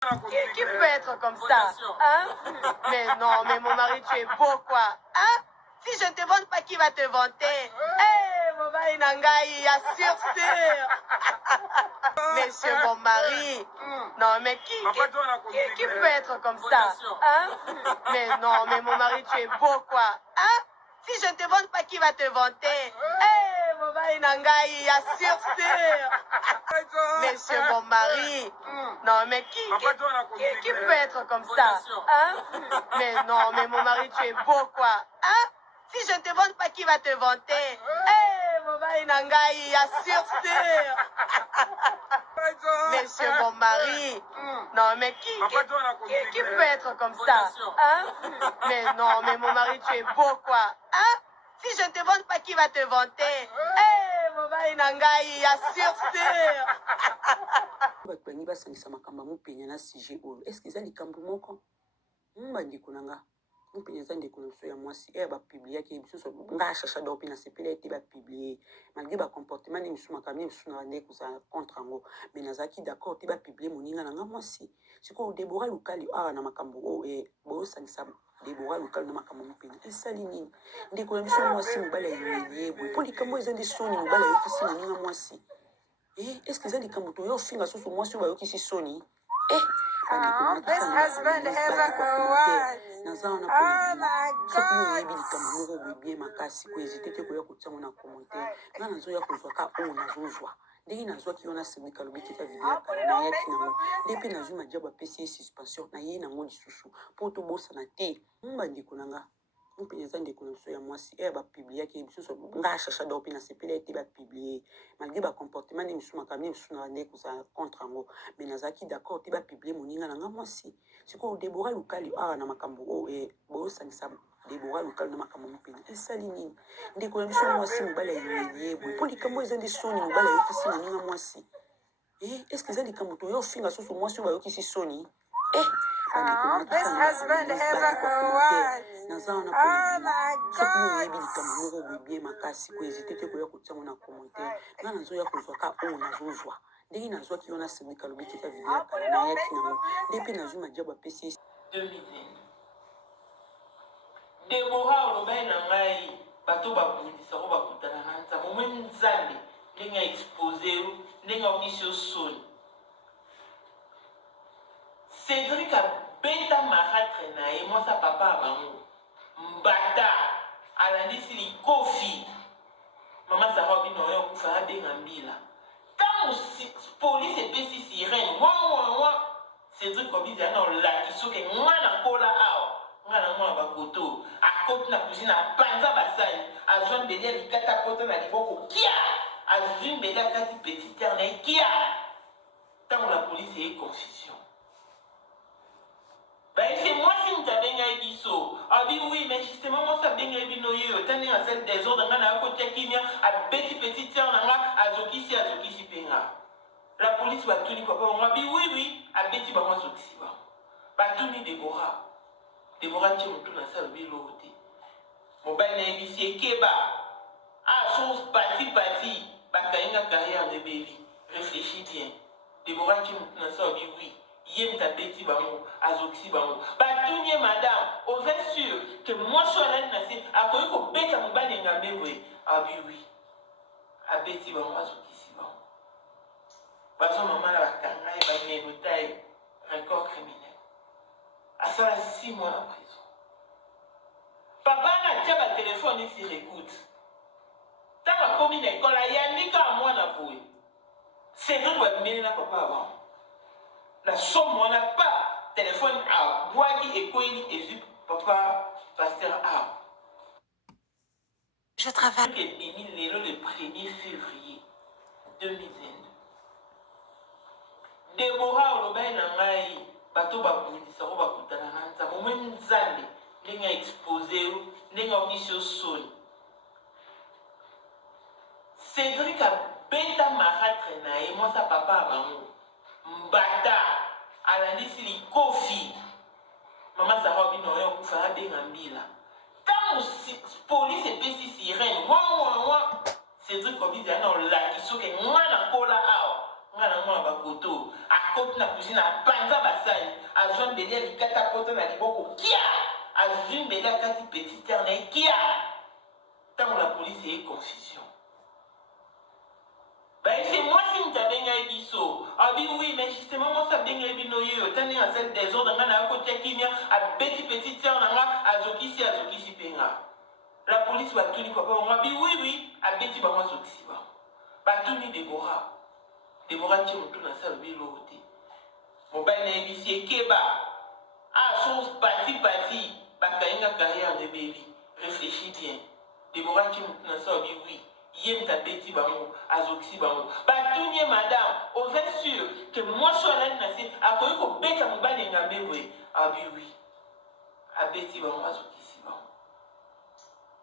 Qui peut être comme ça, hein? Mais non, mais mon mari, tu es beau, quoi. Hein? Si je ne te vante pas, qui va te vanter? Eh, mon mari Nangaï, assure, sûr. Monsieur mon mari. Non, mais qui peut être comme ça, hein? Mais non, mais mon mari, tu es beau, quoi. Hein? Si je ne te vante pas, qui va te vanter? Eh, mon mari Nangaï, assure, sûr. Monsieur mon mari. Non, mais qui peut être comme ça, hein? Mais non, mais mon mari, tu es beau, quoi. Hein? Si je ne te vante pas, qui va te vanter? Eh, mon mari Nangaï, assure, sûr. Monsieur mon mari. Non, mais qui peut être comme ça, hein? Mais non, mais mon mari, tu es beau, quoi. Hein? Si je ne te vante pas, qui va te vanter? Eh, mon mari Nangaï, assure, sûr. Bato basangisa makambo mupenya na sujet oyo est-ce que eza likambo moko bandeko na nga mupenya eza ndeko na biso ya mwasi bapubliaki biso nga achacha dao mpe na sepela ete bapublie malgré bacomportement nde misu makambo misu na bandeko kozala contre yango mais nazalaki d'accord te bapublie moninga na nga mwasi sikoyo debora lukali awa na makambo oyo boyosangisa debora lukali na makambo mupenya esali nini ndeko na biso mwasi mobali ayelie boye mpo likambo eza nde soni mobali ayokisi moninga mwasi. Est-ce que ça dit comme toi finga sous moi sur bayoki si soni This husband ever go wild. Oh my God. Bien makasi ko hésiter te ko ya kutsa mona commentaire na nazo ya kozwa ka o nazozwa ndenge nazwa ki ona semi kalobi kita video kala na ya kinamo depuis nazo ma diabo PC suspension na ye na ngo lisusu po to bosa na te mbandiko nanga mpenza ndeko na biso ya mwasi bapubliaki biso nga achacha dao mpe na sepela ete bapublie malgré bacomportement nde misu makambo misu na bandeko kozala contre yango mais nazalaki d'accord te bapublie moninga na nga mwasi sikoyo debora lukali awa na makambo oyo boyosangisa debora lukali na makambo mopena esali nini ndeko na biso mwasi mobali ayelie boye mpo likambo eza nde soni mobali ayokisi moninga mwasi est-ce que eza likambo toyofinga susu mwasi oyo bayokisi soni This husband ever go wild. Oh my God. likambo moko boye bien makasi ko hésiter te koya kotya ngo na commentaire nga nazoya kozwa ka oyo nazozwa ndenge nazwaki yo na semi kalobi kita video kala na ya kinamo nde mpe nazwi madiabo apesi 2020 Debora olobai na ngai bato babundisa ko bakutana na nzambe omwe nzambe ndenge expose ndenge okisi yo soni Cédric abeta maratre na ye mwasa papa abango mbata alandisi likofi mama Sarah bino oyo kufa abenga mbila ntango polisi epesi sirene mwa Cédric obizi ana olakisi oke mwana kola awa mwana mwana bakoto akoti na cuisine apanza basani azwa mbeli ya likata pota na liboko kia azwi mbeli akati petit terre na ye kia ntango la polisi eye confusion c'est moi qui t'ai bien biso. Ah oui, mais justement, moi ça bien bino yo. Tani à celle des autres, on a côté qui vient à petit tiens, on a azokisi penga. La police va tout ni papa, on a dit oui, à petit ba moi zokisi ba. Ba tout ni Debora. Debora qui monte dans sa vie l'autre. Mon bal n'est ici keba. Ah, chose parti, ba kainga carrière de baby. Réfléchis bien. Debora qui monte dans sa vie oui. Yem tabeti bango azokisi bango batunye madame on est sûr que moi je suis allé nasi akoyi ko beta mobali ngambe boye abi oui abeti bango azokisi bango bazo mama la bakanga et ba négocier record criminel asala 6 mois en prison papa na tia ba téléphone ici écoute tanga komi na école ya mika mwana boye c'est donc ba mine na papa avant la somme, on n'a pas téléphone à Boagi et Koini et papa pasteur A. Je travaille. Le 1er février 2022. Debora olobai na ngai bato babundisa ko bakutana na nzambe omwe nzambe ndenge expose ndenge okisi yo soni Cédric abeta maratre na ye mwasa papa abango mbata alandisi likofi mama Sarah bino oyo kufa abenga mbila ntango polisi epesi sirene mwa Cédric obizi ana olakisi oke mwana kola awa mwana mwana bakoto akoti na cuisine apanza basani azwa mbeli ya likata pota na liboko kia azwi mbeli akati petit terre na ye kia ntango la polise eye confusion baese mwasi mutu abengai biso abi oui mais justement mwasi abengai bino ye otani asali desordre nga na akotia kimia abeti petit terre na nga azokisi mpe nga la polise batuni papa bango abi oui abeti bango azokisi bango batuni Debora tie motu na sala biloko te mobali na yebisi ekeba so pati bakayenga carrière na ebeli réfléchis bien Debora tie motu na sala bi oui ye mutu abeti bango azokisi bango batuni ye madame oza sûr ke mwasi oyo alali na se akoki kobeta mobali engambe boye abi oui abeti bango azokisi bango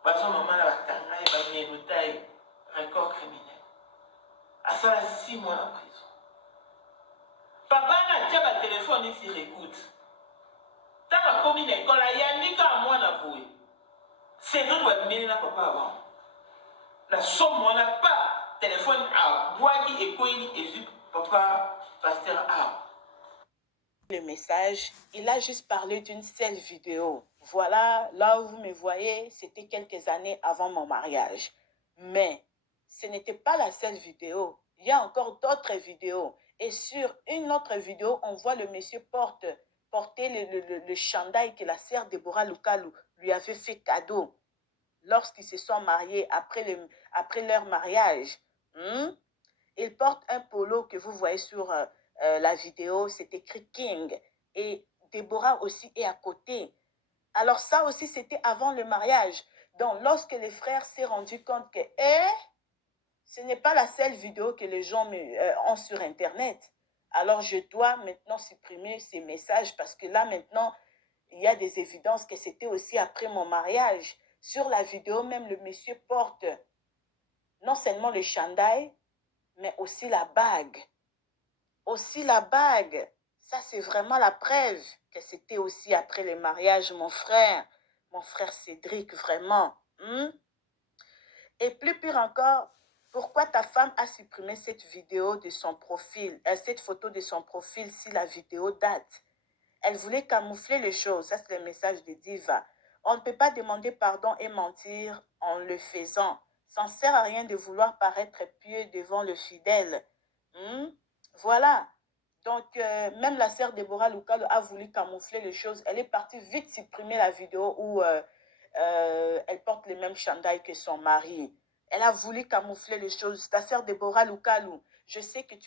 bazo mama na batanga ye bamenota ye record criminel asala 6 mois na prison papa natia batelefone sur écoute ntango akomi na ekole ayandika mwana boye cédrik babimeli na papa avant na somme wana pa telefone abwaki ekoyeli ezwi papa pasteur Le message, il a juste parlé d'une seule vidéo. Voilà, là où vous me voyez, c'était quelques années avant mon mariage. Mais ce n'était pas la seule vidéo. Il y a encore d'autres vidéos. Et sur une autre vidéo, on voit le monsieur porter le chandail que la sœur Deborah Lukalu lui avait fait cadeau lorsqu'ils se sont mariés après leur mariage. Il porte un polo que vous voyez sur la vidéo, c'est écrit King. Et Deborah aussi est à côté. Alors ça aussi, c'était avant le mariage. Donc, lorsque les frères s'est rendu compte que ce n'est pas la seule vidéo que les gens ont sur Internet, alors je dois maintenant supprimer ces messages parce que là, maintenant, il y a des évidences que c'était aussi après mon mariage. Sur la vidéo, même le monsieur porte non seulement le chandail, mais aussi la bague. Aussi la bague. Ça, c'est vraiment la preuve que c'était aussi après le mariage, mon frère Cédrik, vraiment. Et plus pire encore, pourquoi ta femme a supprimé cette vidéo de son profil, cette photo de son profil si la vidéo date? Elle voulait camoufler les choses. Ça, c'est le message de Diva. On ne peut pas demander pardon et mentir en le faisant. Ça ne sert à rien de vouloir paraître pieux devant le fidèle. Voilà. Donc, même la sœur Deborah Lukalu a voulu camoufler les choses. Elle est partie vite supprimer la vidéo où elle porte le même chandail que son mari. Elle a voulu camoufler les choses. Ta sœur Deborah Lukalu, je sais que tu